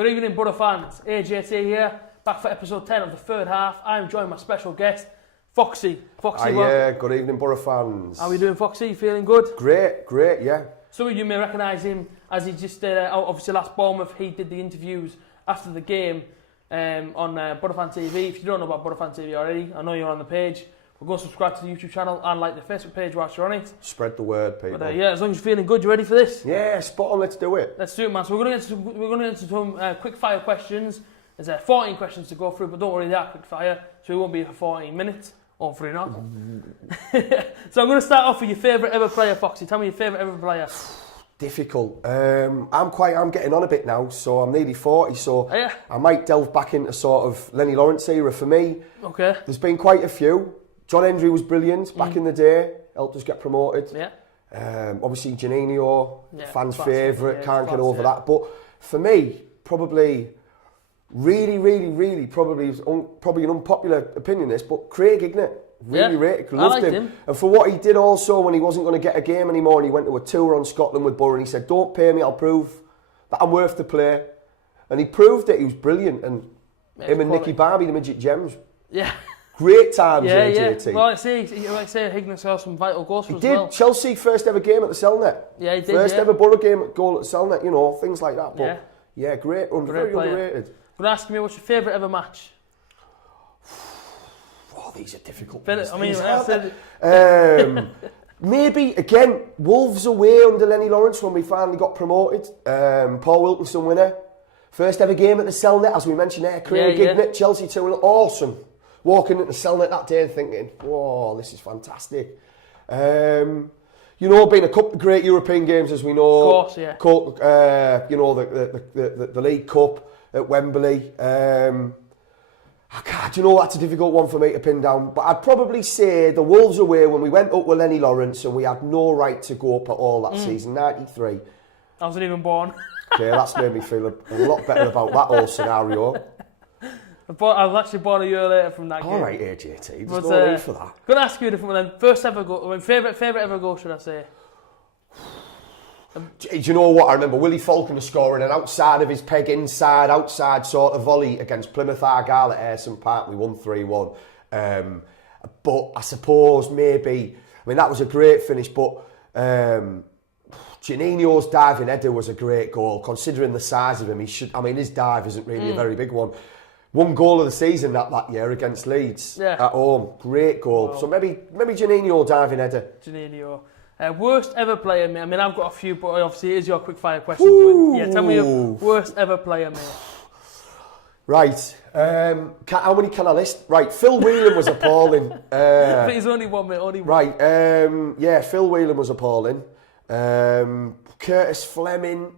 Good evening, Boro fans. AJT here, back for episode 10 of the third half. I'm joined by my special guest, Foxy. Foxy, Yeah, good evening, Boro fans. How are we doing, Foxy? Feeling good? Great, yeah. Some of you may recognise him as he just did, obviously last Bournemouth, he did the interviews after the game on Boro Fan TV. If you don't know about Boro Fan TV already, I know you're on the page. We'll go subscribe to the YouTube channel and like the Facebook page whilst you're on it. Spread the word, people. But yeah, as long as you're feeling good, you ready for this? Yeah, spot on, let's do it. Let's do it, man. So we're going to get into some quick fire questions. There's 14 questions to go through, but don't worry, they are quick fire, so it won't be for 14 minutes. Hopefully not. So I'm going to start off with your favourite ever player, Foxy. Tell me your favourite ever player. Difficult. I'm getting on a bit now, so I'm nearly 40, so I might delve back into sort of Lenny Lawrence era for me. Okay. There's been quite a few. John Hendry was brilliant back in the day, helped us get promoted. Yeah. Obviously Janino, fans' favourite, can't get over that. But for me, probably, probably an unpopular opinion this, but Craig Ignat, rated, loved him. And for what he did also when he wasn't going to get a game anymore and he went to a tour on Scotland with Boro and he said, don't pay me, I'll prove that I'm worth the play. And he proved it, he was brilliant. And him and Nicky Barbie, the Midget Gems. Yeah. Great times, AJT. Well, like I say, Hignett saw some vital goals for us as well. He did. Chelsea first ever game at the Selnet. Yeah, he did. First ever Boro goal at the Selnet, you know, things like that. But yeah, great, very underrated. I'm going to ask me what's your favourite ever match? Oh, these are difficult. Maybe again, Wolves away under Lenny Lawrence when we finally got promoted. Paul Wilkinson winner. First ever game at the Selnet, as we mentioned there. Craig Ignat, Chelsea 2-0, awesome. Walking into Selnet that day and thinking, whoa, this is fantastic. You know, been a couple of great European games, as we know. Of course, yeah. You know, the League Cup at Wembley. Do you know, that's a difficult one for me to pin down. But I'd probably say the Wolves away when we went up with Lenny Lawrence and we had no right to go up at all that season, 93. I wasn't even born. Okay, that's made me feel a lot better about that whole scenario. I was actually born a year later from that game. All right, AJT, there's no need for that. Going to ask you a different one then. First ever goal, favourite ever goal, should I say? Do you know what? I remember Willie Falconer scoring an outside of his peg, outside sort of volley against Plymouth Argyle at Ayresome Park. We won 3-1. But I suppose maybe, that was a great finish, but Janino's diving header was a great goal, considering the size of him. His dive isn't really a very big one. One goal of the season that year against Leeds at home. Great goal. Wow. So maybe Janino diving header. Janino. Worst ever player, mate. I've got a few, but obviously it is your quick fire question. Yeah, tell me your worst ever player, mate. Right. How many can I list? Right. Phil Whelan was appalling. I think there's only one, mate. Only one. Right. Phil Whelan was appalling. Curtis Fleming.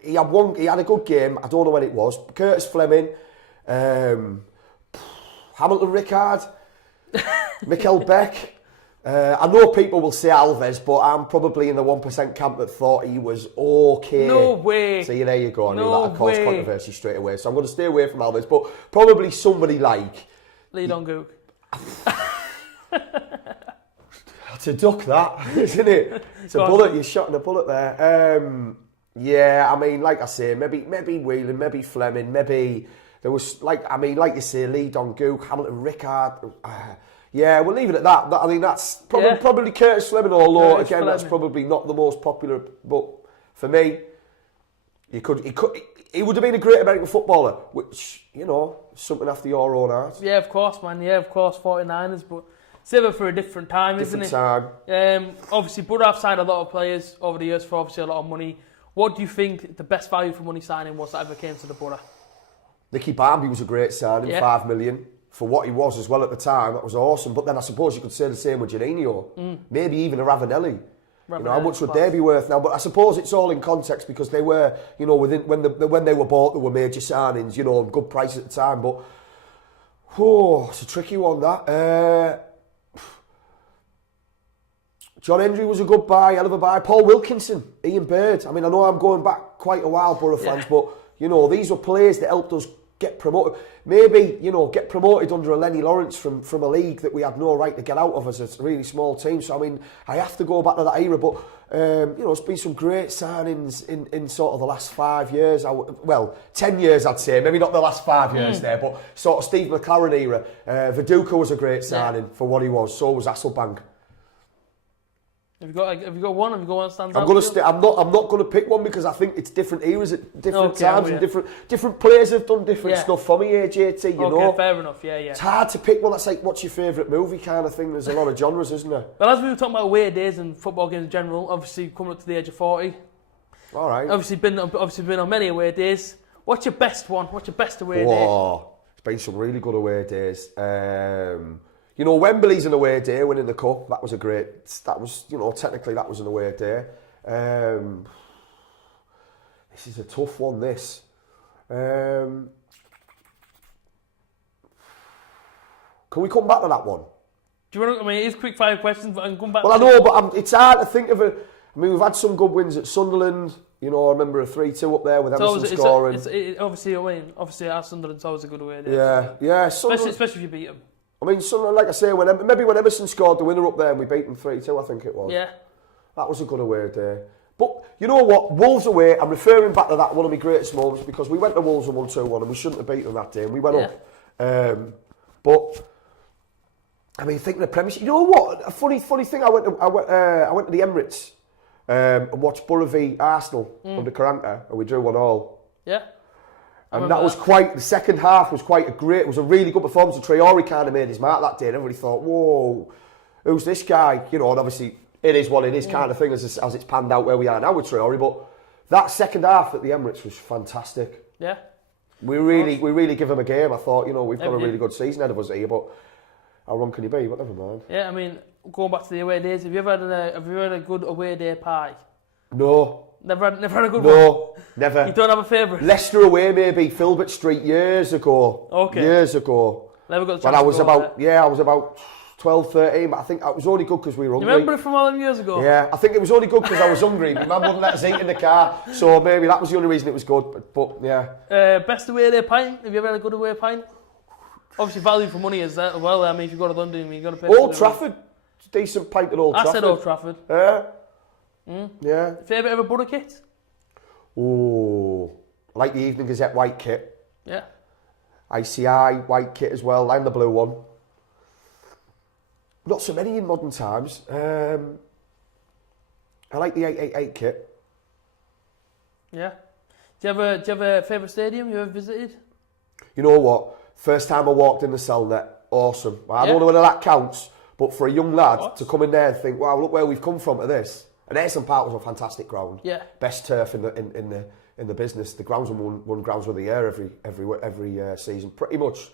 He had a good game. I don't know when it was. Curtis Fleming, Hamilton Rickard, Mikel Beck. I know people will say Alves, but I'm probably in the 1% camp that thought he was okay. No way. See, there you go. I knew that would cause controversy straight away. So I'm going to stay away from Alves, but probably somebody like Lee Dong-gook. To duck that, isn't it? It's a bullet. You're shotting a bullet there. Like I say, maybe Whelan, maybe Fleming, maybe there was like you say, Lee Dong-gook, Hamilton Rickard. We'll leave it at that. I think that's probably Curtis Fleming, although that's probably not the most popular. But for me, he would have been a great American footballer, which, you know, something after your own heart. Yeah, of course, man. Yeah, of course, 49ers, but save it for a different time, isn't it? Different time. Obviously, Boro have signed a lot of players over the years for obviously a lot of money. What do you think the best value for money signing was that ever came to the Boro? Nicky Barbie was a great signing, 5 million. For what he was as well at the time, that was awesome. But then I suppose you could say the same with Janino. Maybe even a Ravanelli. How much would they be worth now? But I suppose it's all in context because they were, when they were bought, they were major signings, good price at the time. But, it's a tricky one, that. John Hendry was a good buy, hell of a buy. Paul Wilkinson, Ian Bird. I know I'm going back quite a while, Boro fans, but, these were players that helped us get promoted. Maybe, get promoted under a Lenny Lawrence from a league that we had no right to get out of as a really small team. So, I mean, I have to go back to that era. But, it's been some great signings in sort of the last 5 years. 10 years, I'd say. Maybe not the last 5 years there, but sort of Steve McLaren era. Viduka was a great signing for what he was. So was Hasselbank. Have you got one? Have you got one that stands out? I'm not going to pick one because I think it's different eras at different times and different players have done different stuff for me. JT, you know. Okay, fair enough. Yeah. It's hard to pick one that's like, what's your favourite movie kind of thing. There's a lot of genres, isn't there? Well, as we were talking about away days and football games in general, obviously coming up to the age of 40. All right. Obviously been on many away days. What's your best one? What's your best away day? It's been some really good away days. Wembley's an away day, winning the cup. That was technically that was an away day. This is a tough one, this. Can we come back to that one? Do you want to, it is quick fire questions, but I can come back Well, I know, but it's hard to think of we've had some good wins at Sunderland. I remember a 3-2 up there with Emerson scoring. Obviously at Sunderland, it's always a good away day. Yeah. Especially if you beat them. I mean, like I say, when Emerson scored the winner up there and we beat them 3-2, I think it was. Yeah. That was a good away day. But you know what? Wolves away, I'm referring back to that one of my greatest moments because we went to Wolves and won 2-1 and we shouldn't have beaten them that day and we went up. But, I mean, thinking of Premiership, you know what? A funny thing, I went to the Emirates and watched Boro v Arsenal under Karanka and we drew 1-1. Yeah. And that was the second half was it was a really good performance. Traore kind of made his mark that day and everybody thought, whoa, who's this guy? And obviously it is what it is kind of thing as it's panned out where we are now with Traore. But that second half at the Emirates was fantastic. Yeah. We really give him a game. I thought, we've got a really good season ahead of us here, but how wrong can you be? But never mind. Yeah, I mean, going back to the away days, have you ever had a good away day pie? No. Never had a good one? No, never. You don't have a favourite? Leicester away, maybe, Filbert Street, years ago. Okay. Years ago. Never got the chance when I was about 12, 13, but I think it was only good because we were hungry. You remember it from all them years ago? Yeah, I think it was only good because I was hungry. My mum wouldn't let us eat in the car, so maybe that was the only reason it was good, but yeah. Best away day pint? Have you ever had a good away pint? Obviously, value for money is that. Well, I mean, if you go to London, you've got to pay. Old Trafford, decent pint at Old Trafford. I said Old Trafford. Yeah. Favourite ever Boro kit? Oh, I like the Evening Gazette white kit. Yeah. ICI white kit as well. I'm the blue one. Not so many in modern times. I like the 888 kit. Yeah. Do you have a favourite stadium you ever visited? You know what? First time I walked in the Selnet, awesome. I don't know whether that counts, but for a young lad to come in there and think, wow, look where we've come from to this. And Ayson Park was a fantastic ground. Yeah. Best turf in the business. The grounds won grounds of the year every season, pretty much.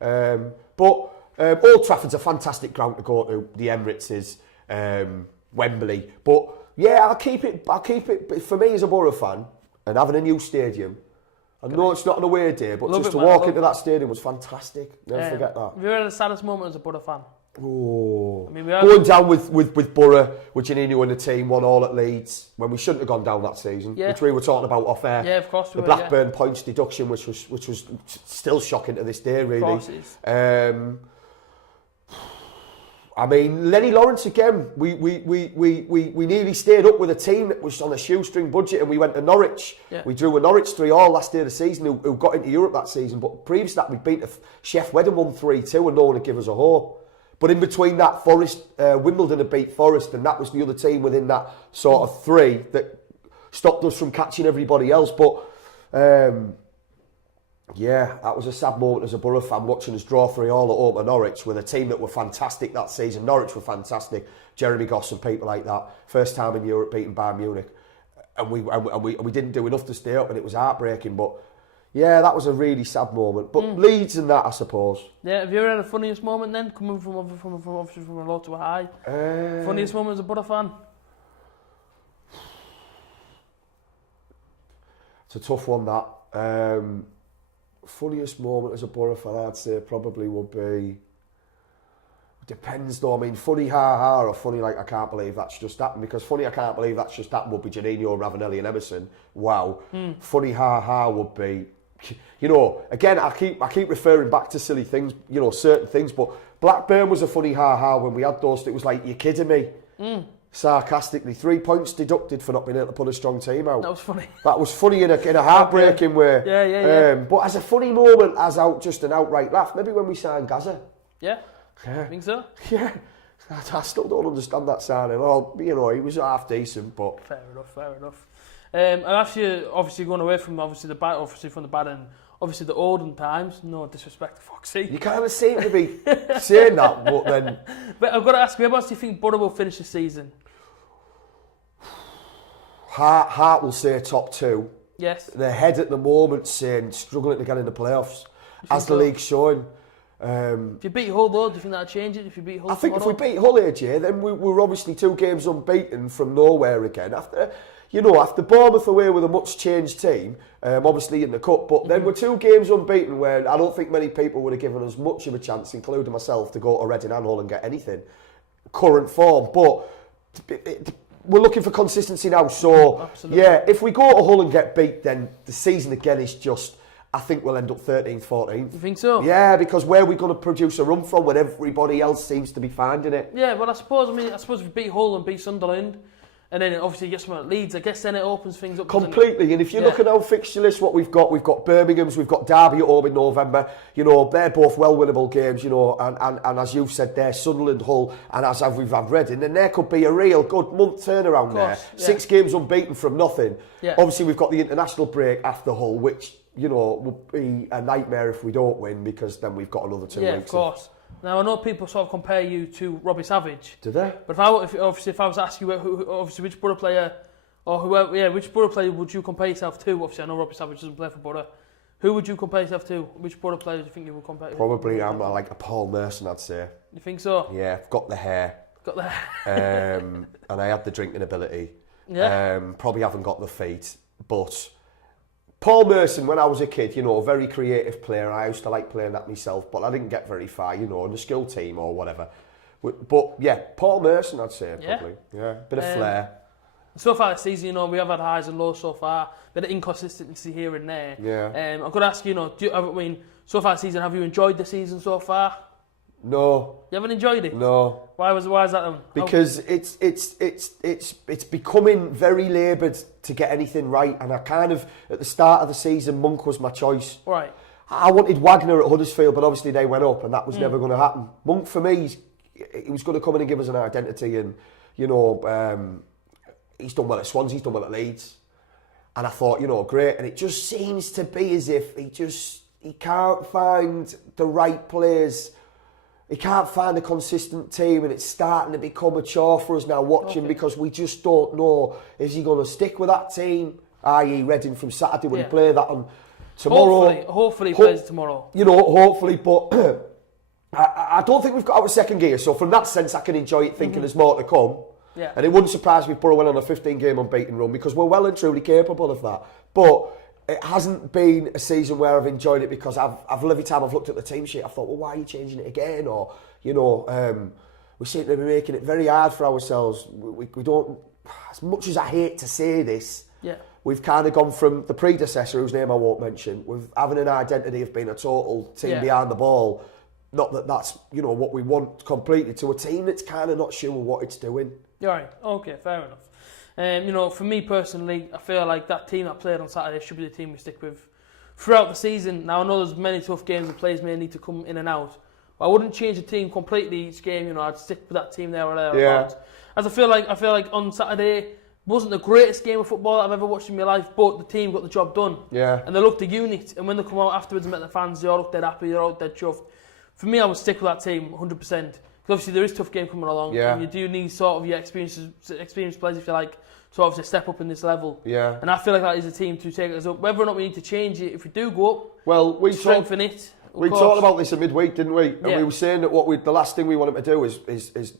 But Old Trafford's a fantastic ground to go to. The Emirates is Wembley. But yeah, I'll keep it. For me as a Boro fan and having a new stadium. I know it's not an away day, but just to walk into that stadium was fantastic. Never forget that. Have you ever had the saddest moment as a Boro fan? Oh, I mean, going down with Boro, with Janino and the team, 1-1 at Leeds, when we shouldn't have gone down that season, which we were talking about off air. Yeah, of course we were. The Blackburn points deduction, which was still shocking to this day, really. Of course it is. I mean, Lenny Lawrence again. We nearly stayed up with a team that was on a shoestring budget, and we went to Norwich. Yeah. We drew a Norwich 3-3 last day of the season, who got into Europe that season. But previous to that, we beat Chef Wedden 1-3-2, and no one would give us a hope. But in between that, Wimbledon had beat Forest, and that was the other team within that sort of three that stopped us from catching everybody else. But yeah, that was a sad moment as a Boro fan, watching us draw 3-3 at home at Norwich with a team that were fantastic that season. Norwich were fantastic, Jeremy Goss and people like that. First time in Europe beating Bayern Munich, and we didn't do enough to stay up, and it was heartbreaking. But yeah, that was a really sad moment. But Leeds and that, I suppose. Yeah, have you ever had the funniest moment then, coming from a low to a high? Funniest moment as a Boro fan? It's a tough one, that. Funniest moment as a Boro fan, I'd say probably would be... Depends though, I mean, funny ha-ha or funny like I can't believe that's just happened, because funny I can't believe that's just happened would be Janino, Ravanelli and Emerson. Wow. Funny ha-ha would be you know, again, I keep referring back to silly things, you know, certain things, but Blackburn was a funny ha-ha when we had those. It was like, you're kidding me. Sarcastically, 3 points deducted for not being able to put a strong team out. That was funny. That was funny in a heartbreaking way. Yeah. But as a funny moment, as out just an outright laugh, maybe when we signed Gaza. Yeah. I think so. Yeah. I still don't understand that signing. Well, you know, he was half decent, but fair enough. And after obviously going away from the bad and obviously the olden times, no disrespect to Foxy. You kind of seem to be saying that, but then. But I've got to ask you, whereabouts do you think Boro will finish the season? Hart will say top 2. Yes. Their head at the moment saying struggling to get in the playoffs, as the league's showing. If you beat Hull though, do you think that'll change it? If you beat Hull, I think if we beat Hull, AJ, then we're obviously 2 games unbeaten from nowhere again. After Bournemouth away with a much changed team, obviously in the cup, but then we're 2 games unbeaten where I don't think many people would have given us much of a chance, including myself, to go to Reading and Hull and get anything. Current form, but we're looking for consistency now. So, absolutely. Yeah, if we go to Hull and get beat, then the season again is just, I think we'll end up 13th, 14th. You think so? Yeah, because where are we going to produce a run from when everybody else seems to be finding it? Yeah, well, I suppose if we beat Hull and beat Sunderland, and then obviously get some at Leeds, I guess then it opens things up. Completely, and if you look at our fixture list, what we've got Birmingham's, we've got Derby at home in November. You know, they're both well winnable games, you know, and as you've said there, Sunderland, Hull, and as we've had Reading, and there could be a real good month turnaround there. Yeah. 6 games unbeaten from nothing. Yeah. Obviously, we've got the international break after Hull, which, you know, will be a nightmare if we don't win, because then we've got another 2 weeks. Yeah, of course. Now, I know people sort of compare you to Robbie Savage. Do they? But if I was to ask you, which Boro player, which Boro player would you compare yourself to? Obviously, I know Robbie Savage doesn't play for Boro. Who would you compare yourself to? Which Boro player do you think you would compare? Probably I'm like a Paul Merson, I'd say. You think so? Yeah, I've got the hair. And I had the drinking ability. Yeah. Probably haven't got the feet, but Paul Merson, when I was a kid, you know, a very creative player. I used to like playing that myself, but I didn't get very far, you know, in the skill team or whatever. But yeah, Paul Merson, I'd say, probably. Yeah, bit of flair. So far this season, you know, we have had highs and lows so far, bit of inconsistency here and there. Yeah. I've got to ask you, so far this season, have you enjoyed the season so far? No. You haven't enjoyed it? No. Why is that then? Because it's becoming very laboured to get anything right, and I kind of, at the start of the season, Monk was my choice. Right. I wanted Wagner at Huddersfield, but obviously they went up, and that was never going to happen. Monk, for me, he was going to come in and give us an identity, and, you know, he's done well at Swansea, he's done well at Leeds. And I thought, you know, great. And it just seems to be as if he can't find the right players. He can't find a consistent team, and it's starting to become a chore for us now watching, because we just don't know, is he going to stick with that team, i.e. Reading from Saturday, will he play that on tomorrow? Hopefully he plays tomorrow. You know, hopefully, but I don't think we've got out of second gear, so from that sense I can enjoy it thinking there's more to come. Yeah. And it wouldn't surprise me if Boro went on a 15-game unbeaten run, because we're well and truly capable of that. But it hasn't been a season where I've enjoyed it, because every time I've looked at the team sheet, I've thought, well, why are you changing it again? Or, you know, we seem to be making it very hard for ourselves. We don't, as much as I hate to say this, we've kind of gone from the predecessor, whose name I won't mention, with having an identity of being a total team behind the ball. Not that that's, you know, what we want completely, to a team that's kind of not sure what it's doing. You're right. Okay, fair enough. You know, for me personally, I feel like that team that played on Saturday should be the team we stick with throughout the season. Now, I know there's many tough games and players may need to come in and out, but I wouldn't change the team completely each game. You know, I'd stick with that team there or there. Yeah. As I feel like on Saturday wasn't the greatest game of football I've ever watched in my life, but the team got the job done. Yeah. And they looked a unit. And when they come out afterwards and met the fans, they all look dead happy. They're all dead chuffed. For me, I would stick with that team 100%. Obviously there is a tough game coming along, and you do need sort of your experienced players, if you like, to obviously step up in this level. Yeah. And I feel like that is a team to take us up. Whether or not we need to change it, if we do go up, well, we strengthen it. We talked about this at midweek, didn't we? And we were saying that the last thing we want him to do is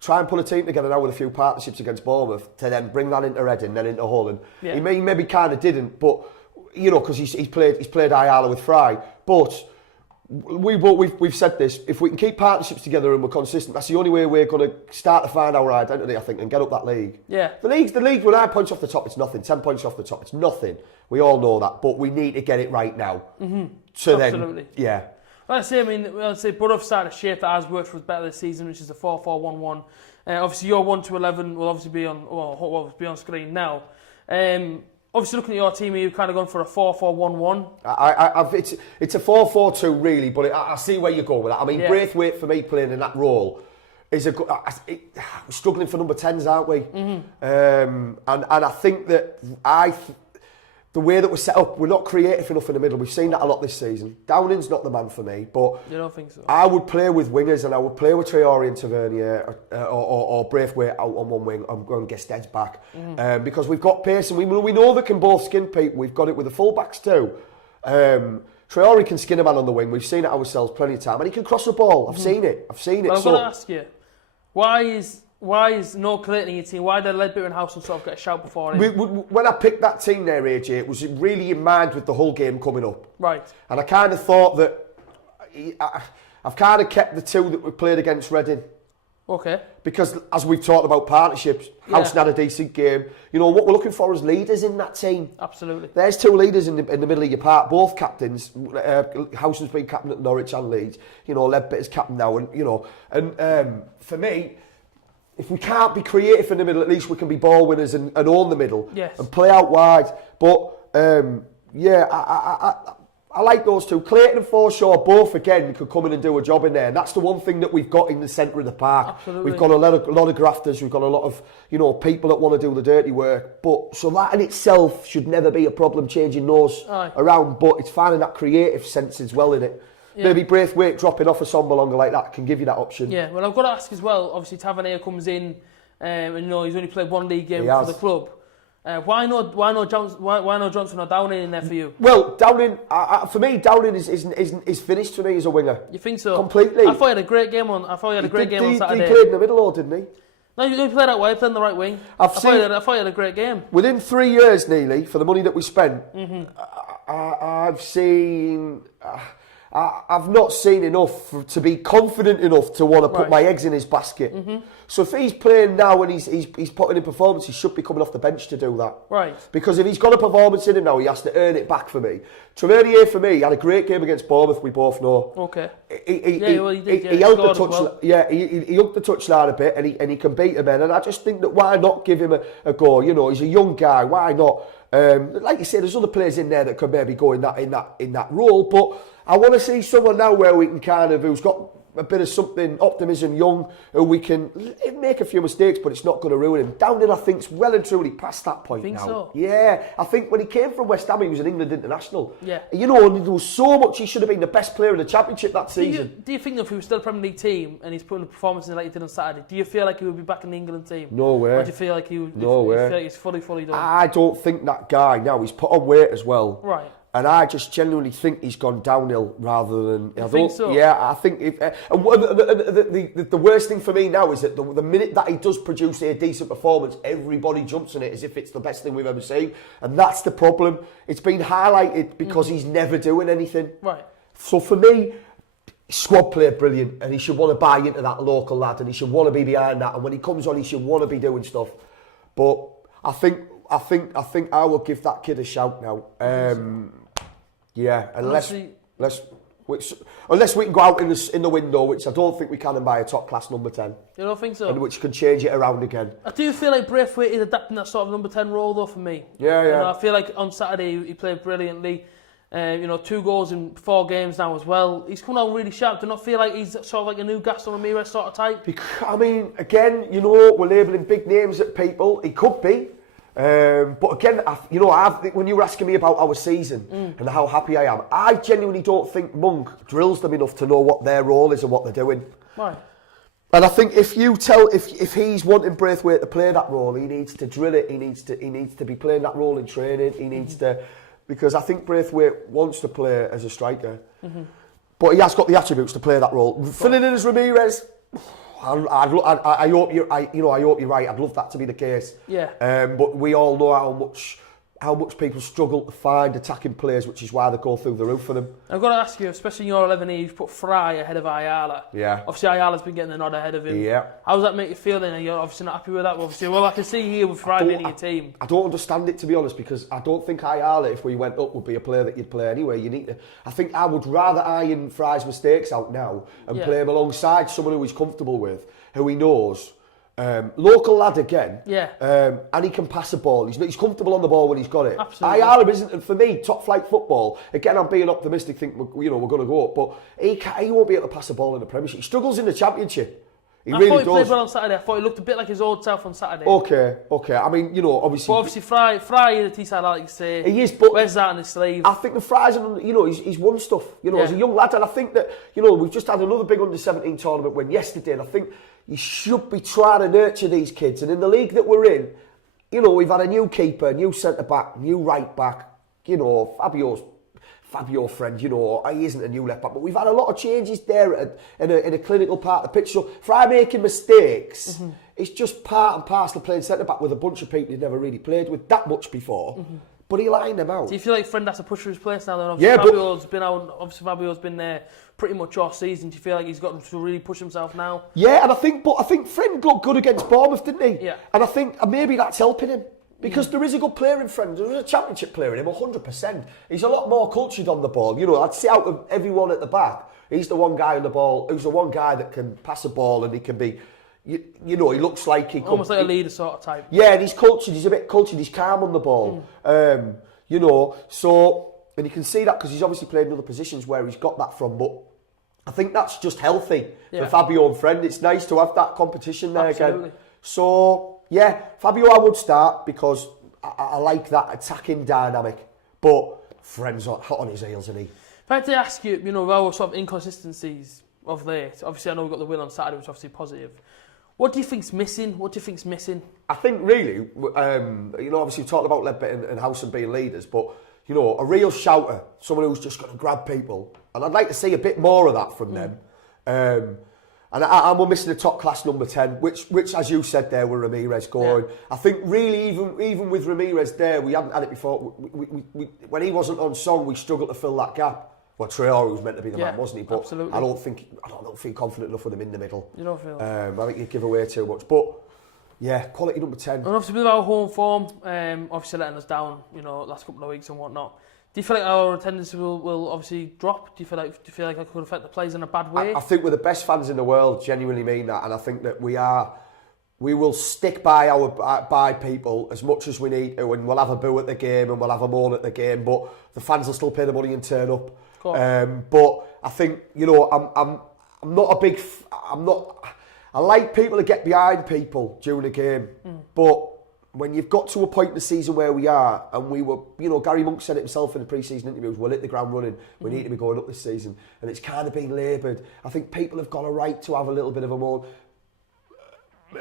try and put a team together now with a few partnerships against Bournemouth, to then bring that into Reading, then into Hull. And he maybe kind of didn't, but you know, because he's played Ayala with Fry, but we've said this. If we can keep partnerships together and we're consistent, that's the only way we're going to start to find our identity, I think, and get up that league. Yeah. The league with 9 points off the top, it's nothing. 10 points off the top, it's nothing. We all know that, but we need to get it right now. So Absolutely. then, yeah. Like I say, Boro have started a shape that has worked for us better this season, which is the 4-4-1-1. Obviously, your 1-11 will obviously be on screen now. Obviously, looking at your team, you've kind of gone for a 4-4-1-1. It's a 4-4-2 really, but I see where you're going with that. I mean, Braithwaite for me playing in that role is we're struggling for number 10s, aren't we? And I think that the way that we're set up, we're not creative enough in the middle. We've seen that a lot this season. Downing's not the man for me, but you don't think so? I would play with wingers, and I would play with Traore and Tavernier or Braithwaite out on one wing. I'm going to get Steads back because we've got pace, and we know they can both skin people. We've got it with the fullbacks too. Traore can skin a man on the wing. We've seen it ourselves plenty of time, and he can cross the ball. I've seen it. Well, I've got to ask you, why is no Clayton in your team? Why did Ledbetter and Howson sort of get a shout before him? When I picked that team there, AJ, it was really in mind with the whole game coming up. Right. And I kind of thought that I've kind of kept the two that we played against Reading. Okay. Because as we've talked about partnerships, Howson had a decent game. You know, what we're looking for is leaders in that team. Absolutely. There's two leaders in the middle of your park, both captains. Howson's been captain at Norwich and Leeds. You know, Ledbetter's captain now. And for me, if we can't be creative in the middle, at least we can be ball winners and own the middle and play out wide. But I like those two. Clayton and Forshaw both again could come in and do a job in there, and that's the one thing that we've got in the centre of the park. Absolutely. We've got a lot of grafters. We've got a lot of people that want to do the dirty work. But so that in itself should never be a problem, changing those around. But it's finding that creative sense as well in it. Yeah. Maybe Braithwaite dropping off a Sombalonga like that can give you that option. Yeah, well, I've got to ask as well. Obviously, Tavernier comes in, and he's only played one league game for the club. Why no Johnson or Downing in there for you? Well, Downing, for me, Downing is finished for me as a winger. You think so? Completely. I thought he had a great game on. Saturday. He played in the middle, or didn't he? No, he played that way. He played on the right wing. I thought he had a great game. Within 3 years, nearly, for the money that we spent, I've seen. I've not seen enough to be confident enough to want to put my eggs in his basket. So if he's playing now and he's putting in performance, he should be coming off the bench to do that. Right. Because if he's got a performance in him now, he has to earn it back for me. Tavernier, for me, had a great game against Bournemouth, we both know. Okay. He hooked the touchline a bit and he can beat him in. And I just think that why not give him a go? You know, he's a young guy, why not? Like you said, there's other players in there that could maybe go in that role, but I want to see someone now where we can who's got a bit of something, optimism, young, who we can make a few mistakes, but it's not going to ruin him. Downing, I think, is well and truly past that point now. So? Yeah, I think when he came from West Ham, he was an England international. Yeah. You know, and there was so much, he should have been the best player in the Championship that season. Do you think that if he was still a Premier League team and he's putting a performance in like he did on Saturday, do you feel like he would be back in the England team? No way. Or do you feel like you feel like he's fully done? I don't think that guy now, he's put on weight as well. Right. And I just genuinely think he's gone downhill rather than... I think so? Yeah, I think... The worst thing for me now is that the minute that he does produce a decent performance, everybody jumps on it as if it's the best thing we've ever seen. And that's the problem. It's been highlighted because he's never doing anything. Right. So for me, squad player brilliant, and he should want to buy into that local lad, and he should want to be behind that. And when he comes on, he should want to be doing stuff. But I think I will give that kid a shout now. Yeah, unless we can go out in the window, which I don't think we can, and buy a top class number 10. You don't think so? And which can change it around again. I do feel like Braithwaite is adapting that sort of number 10 role though for me. Yeah. I feel like on Saturday he played brilliantly. 2 goals in 4 games now as well. He's come out really sharp. Do not feel like he's sort of like a new Gaston Ramirez sort of type? I mean, again, we're labelling big names at people. He could be. But again, when you were asking me about our season and how happy I am, I genuinely don't think Monk drills them enough to know what their role is and what they're doing. Right. And I think if he's wanting Braithwaite to play that role, he needs to drill it. He needs to be playing that role in training. He needs to, because I think Braithwaite wants to play as a striker, but he has got the attributes to play that role. Filling in as Ramirez. I hope you're right. I'd love that to be the case. Yeah. But we all know how much how much people struggle to find attacking players, which is why they go through the roof for them. I've got to ask you, especially in your 11 here, you've put Fry ahead of Ayala. Yeah. Obviously, Ayala's been getting the nod ahead of him. Yeah. How does that make you feel then? You're obviously not happy with that, obviously. Well, I can see here with Fry being in your team. I don't understand it, to be honest, because I don't think Ayala, if we went up, would be a player that you'd play anyway. You need to. I think I would rather iron Fry's mistakes out now and play him alongside someone who he's comfortable with, who he knows. Local lad again, and he can pass a ball. He's comfortable on the ball when he's got it. Absolutely. Ayala isn't, and for me, top flight football. Again, I'm being optimistic, think we're going to go up, but he won't be able to pass a ball in the Premiership. He struggles in the Championship. I thought he played well on Saturday. I thought he looked a bit like his old self on Saturday. Okay. I mean, obviously. But obviously, Fry is a T-side, like you say. He is, but where's that on his sleeve? I think the Fry's, he's won stuff. As a young lad, and I think that we've just had another big under-17 tournament win yesterday, and I think you should be trying to nurture these kids. And in the league that we're in, we've had a new keeper, new centre-back, new right-back, Fabio friend, he isn't a new left-back, but we've had a lot of changes there in a clinical part of the pitch. So Fry making mistakes, it's just part and parcel of playing centre-back with a bunch of people he'd never really played with that much before. But he lined them out. Do you feel like Friend has to push for his place now? Then obviously Fabio's been there pretty much all season. Do you feel like he's got to really push himself now? Yeah, and I think Friend looked good against Bournemouth, didn't he? Yeah. And I think maybe that's helping him. Because there is a good player in Friend. There's a Championship player in him, 100%. He's a lot more cultured on the ball. I'd say out of everyone at the back, he's the one guy on the ball, who's the one guy that can pass a ball and he can be, he looks like he... Almost like a leader sort of type. Yeah, and he's cultured. He's a bit cultured. He's calm on the ball. So... And you can see that because he's obviously played in other positions where he's got that from. But I think that's just healthy for Fabio and Friend. It's nice to have that competition there again. So, yeah, Fabio I would start because I like that attacking dynamic. But Friend's hot on his heels, isn't he? If I had to ask you, our sort of inconsistencies of late, obviously I know we got the win on Saturday, which is obviously positive. What do you think's missing? I think really, obviously we talked about Ledbetter and Howson being leaders, but a real shouter, someone who's just going to grab people. And I'd like to see a bit more of that from them. And we're missing a top class number 10, which as you said there, with Ramirez going. Yeah. I think really even with Ramirez there, we hadn't had it before. We when he wasn't on song, we struggled to fill that gap. Well, Traore was meant to be the man, wasn't he? But absolutely. I don't feel confident enough with him in the middle. You don't feel? I think you give away too much. But yeah, quality number 10. And obviously with our home form, obviously letting us down, last couple of weeks and whatnot. Do you feel like our attendance will obviously drop? Do you feel like that could affect the players in a bad way? I think we're the best fans in the world, genuinely mean that, and I think that we will stick by people as much as we need to, and we'll have a boo at the game and we'll have a moan at the game, but the fans will still pay the money and turn up. But I think I'm not a big. I like people to get behind people during the game, but when you've got to a point in the season where we are, and we were, Gary Monk said it himself in the pre-season interviews, we'll hit the ground running, we need to be going up this season, and it's kind of been laboured. I think people have got a right to have a little bit of a moan.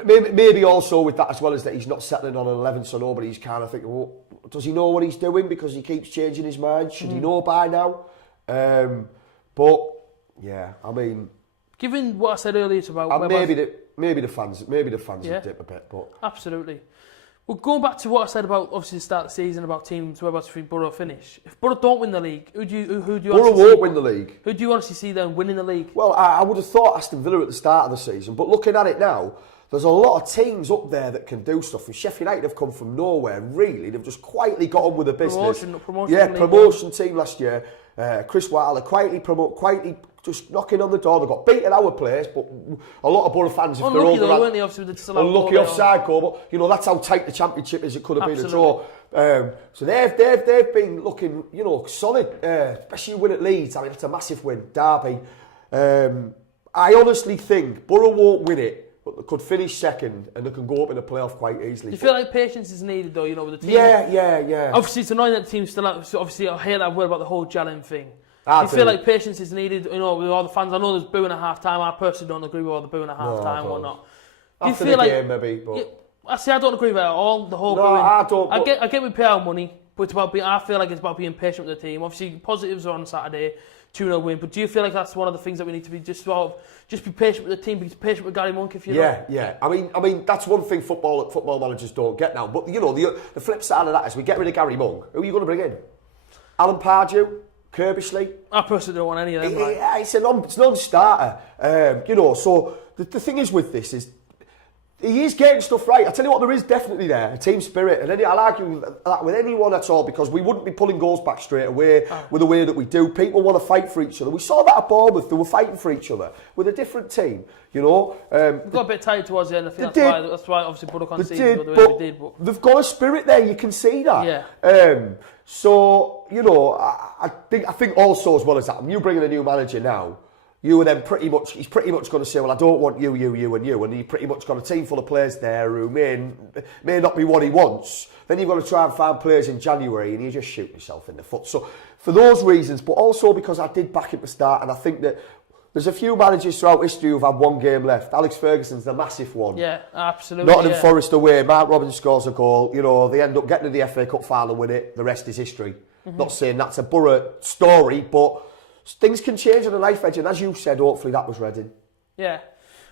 Maybe also with that as well as that he's not settling on an 11, so nobody's kind of thinking, well, does he know what he's doing because he keeps changing his mind? Should he know by now? But yeah, I mean, given what I said earlier about maybe the fans will dip a bit, but absolutely. Well, going back to what I said about obviously the start of the season about teams whereabouts between Boro finish. If Boro don't win the league, who do you Boro won't win the league. Who do you honestly see them winning the league? Well, I would have thought Aston Villa at the start of the season, but looking at it now, there's a lot of teams up there that can do stuff. And Sheffield United have come from nowhere, really. They've just quietly got on with the business. Promotion team last year. Chris Wilder quietly just knocking on the door. They got beat at our place, but a lot of Boro fans, if unlucky they're older, weren't they? Obviously, unlucky offside goal, but that's how tight the Championship is. It could have been a draw. So they've been looking, solid, especially win at Leeds. I mean, it's a massive win. Derby. I honestly think Boro won't win it, but they could finish second and they can go up in the playoff quite easily. Do you feel like patience is needed though, with the team? Yeah. Obviously, it's annoying that the team's still out. So obviously, I hear that word about the whole Jalen thing. Do you feel like patience is needed, with all the fans? I know there's booing at half-time. I personally don't agree with all the booing at half-time or not. After the game, maybe. But I don't agree with it at all. The whole booing. I don't. I get we pay our money, but I feel like it's about being patient with the team. Obviously, positives are on Saturday. 2-0 win. But do you feel like that's one of the things that we need to be just be patient with the team, be patient with Gary Monk if you like? Yeah. I mean that's one thing football managers don't get now. But the flip side of that is we get rid of Gary Monk. Who are you going to bring in? Alan Pardew? Kirbishley? I personally don't want any of them. It's non-starter. So the thing is with this is he is getting stuff right. I tell you what, there is definitely there a team spirit, and I'll argue that with anyone at all, because we wouldn't be pulling goals back straight away with the way that we do. People want to fight for each other. We saw that at Bournemouth; they were fighting for each other with a different team. We got a bit tired towards the end. I think that's why obviously Boro conceded the way we did. But they've got a spirit there. You can see that. Yeah. So I think also as well as that, you bringing a new manager now. You and then he's pretty much going to say, well, I don't want you, and you. And he pretty much got a team full of players there who may not be what he wants. Then you've got to try and find players in January and you just shoot yourself in the foot. So for those reasons, but also because I did back him to start, and I think that there's a few managers throughout history who've had one game left. Alex Ferguson's the massive one. Yeah, absolutely. Nottingham Forest away, Mark Robins scores a goal. They end up getting to the FA Cup final and win it. The rest is history. Not saying that's a Boro story, but things can change on a knife edge, and as you said, hopefully that was Reading. Yeah.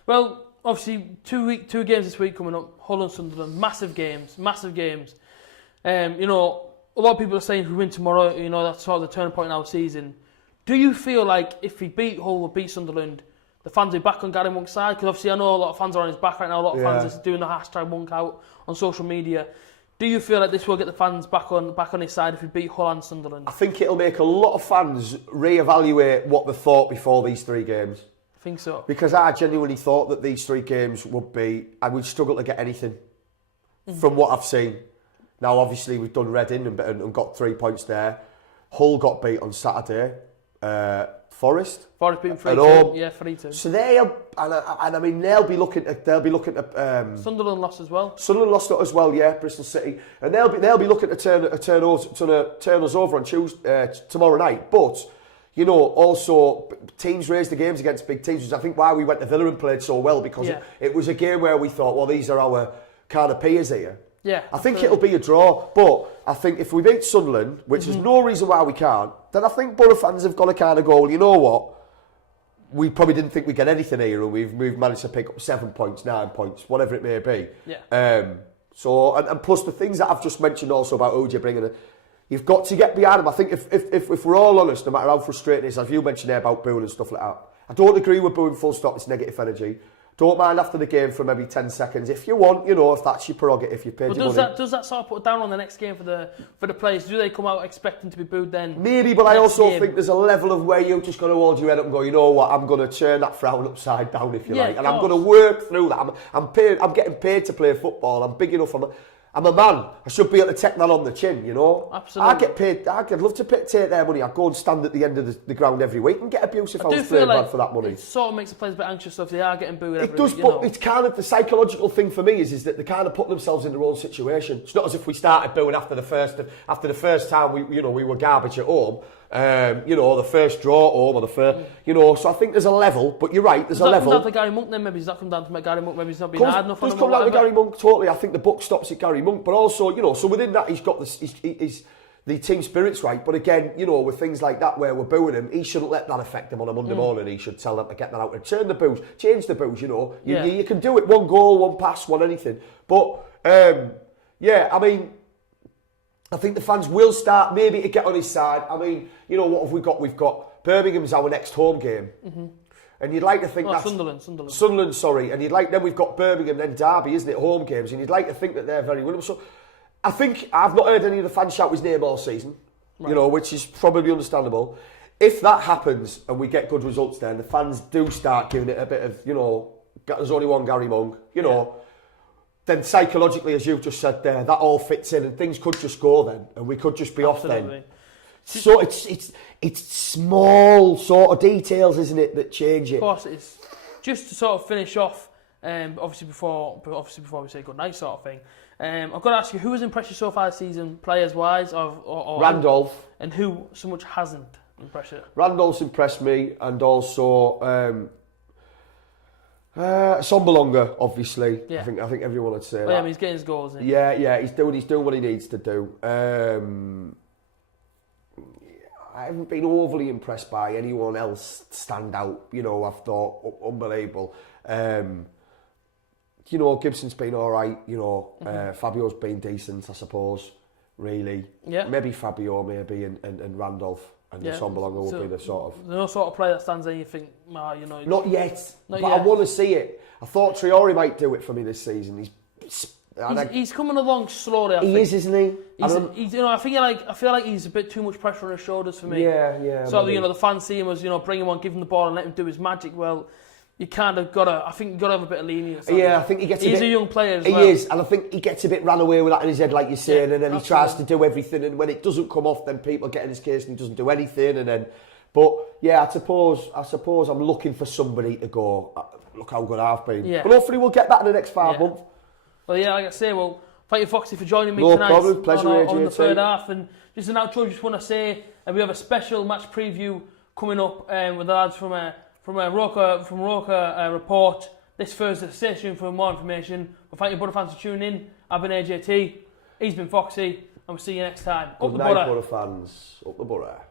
Well, obviously, two games this week coming up. Hull and Sunderland, massive games. A lot of people are saying if we win tomorrow, that's sort of the turning point in our season. Do you feel like if we beat Hull or beat Sunderland, the fans will be back on Gary Monk's side? Because obviously I know a lot of fans are on his back right now. A lot of fans are doing the hashtag Monk out on social media. Do you feel like this will get the fans back on his side if we beat Hull and Sunderland? I think it'll make a lot of fans reevaluate what they thought before these 3 games. I think so. Because I genuinely thought that these 3 games we'd struggle to get anything from what I've seen. Now, obviously, we've done Reading and got 3 points there. Hull got beat on Saturday. Forest being 3-2. Yeah, 3-2. So they'll be looking at Sunderland lost as well. Sunderland lost it as well, yeah, Bristol City, and they'll be looking to turn us over on Tuesday tomorrow night. But also teams raised the games against big teams, which I think why we went to Villa and played so well, because it was a game where we thought, well, these are our kind of peers here. Yeah, I think it'll be a draw, but I think if we beat Sunderland, which there's no reason why we can't, then I think Boro fans have got to kind of go, well, you know what? We probably didn't think we'd get anything here, and we've managed to pick up 7 points, 9 points, whatever it may be. Yeah. And plus the things that I've just mentioned also about OJ bringing it, you've got to get behind him. I think if we're all honest, no matter how frustrating it is, as you mentioned there about booing and stuff like that, I don't agree with booing full stop. It's negative energy. Don't mind after the game for maybe 10 seconds. If you want, if that's your prerogative, you paid your money. Does that sort of put down on the next game for the players? Do they come out expecting to be booed then? Maybe, but I also think there's a level of where you're just going to hold your head up and go, you know what, I'm going to turn that frown upside down, if you like. And I'm going to work through that. I'm getting paid to play football. I'm big enough. I'm a man. I should be able to take that on the chin, Absolutely. I get paid. I'd love to take their money. I'd go and stand at the end of the ground every week and get abuse if I was playing bad for that money. It sort of makes the players a bit anxious if they are getting booed. It does, but it's kind of the psychological thing for me is that they kind of put themselves in their own situation. It's not as if we started booing after the first time we were garbage at home. The first draw at home or the first, so I think there's a level, but you're right, there's a level. Does that come down to Gary Monk then? Maybe does that come down to Gary Monk? Maybe he's not being hard enough on him. Does come down to Gary Monk, totally. I think the buck stops at Gary Monk, but also, so within that he's got the team spirit's right, but again, with things like that where we're booing him, he shouldn't let that affect him on a Monday morning. He should tell them to get that out and turn the booze, change the booze, You can do it, one goal, one pass, one anything. But, I think the fans will start maybe to get on his side. What have we got? We've got Birmingham's our next home game. And you'd like to think that's... Sunderland, sorry. And then we've got Birmingham, then Derby, isn't it? Home games. And you'd like to think that they're very winnable. So I think I've not heard any of the fans shout his name all season, which is probably understandable. If that happens and we get good results then, the fans do start giving it a bit of, there's only one Gary Monk, then psychologically, as you've just said there, that all fits in and things could just go then and we could just be off then. So it's small sort of details, isn't it, that change it? Of course it is. Just to sort of finish off, obviously before we say good night sort of thing, I've got to ask you, who has impressed you so far this season, players-wise, or Randolph. And who so much hasn't impressed you? Randolph's impressed me, and also... Sombalonga, obviously. Yeah. I think everyone would say that. Yeah, I mean, he's getting his goals in. Yeah, he's doing what he needs to do. I haven't been overly impressed by anyone else stand out. You know, I've thought unbelievable. You know, Gibson's been all right. You know, Fabio's been decent, I suppose. Really, maybe Fabio, and Randolph and Sombalonga will be the sort of. There's no sort of player that stands there. You think, you know. Not yet, but I want to see it. I thought Traore might do it for me this season. He's coming along slowly. I think. He is, isn't he? He's, you know, I feel like he's a bit too much pressure on his shoulders for me. Yeah. So you know, the fans see him as, you know, bring him on, give him the ball, and let him do his magic. Well, you kind of gotta. I think you gotta have a bit of lenience. Yeah, I think he gets. He's a young player as well. He is, and I think he gets a bit ran away with that in his head, like you're saying, and then he tries to do everything, and when it doesn't come off, then people get in his case and he doesn't do anything, and then. But yeah, I suppose I'm looking for somebody to go. Look how good I've been. Yeah. But hopefully we'll get that in the next 5 months. Well, yeah, like I say, thank you, Foxy, for joining me tonight. No problem, pleasure, on the third half. And just an outro, just want to say we have a special match preview coming up with the lads from Roker Report this Thursday. Stay tuned for more information. Well, thank you, Boro fans, for tuning in. I've been AJT. He's been Foxy, and we'll see you next time. Good night, Boro fans. Up the Boro.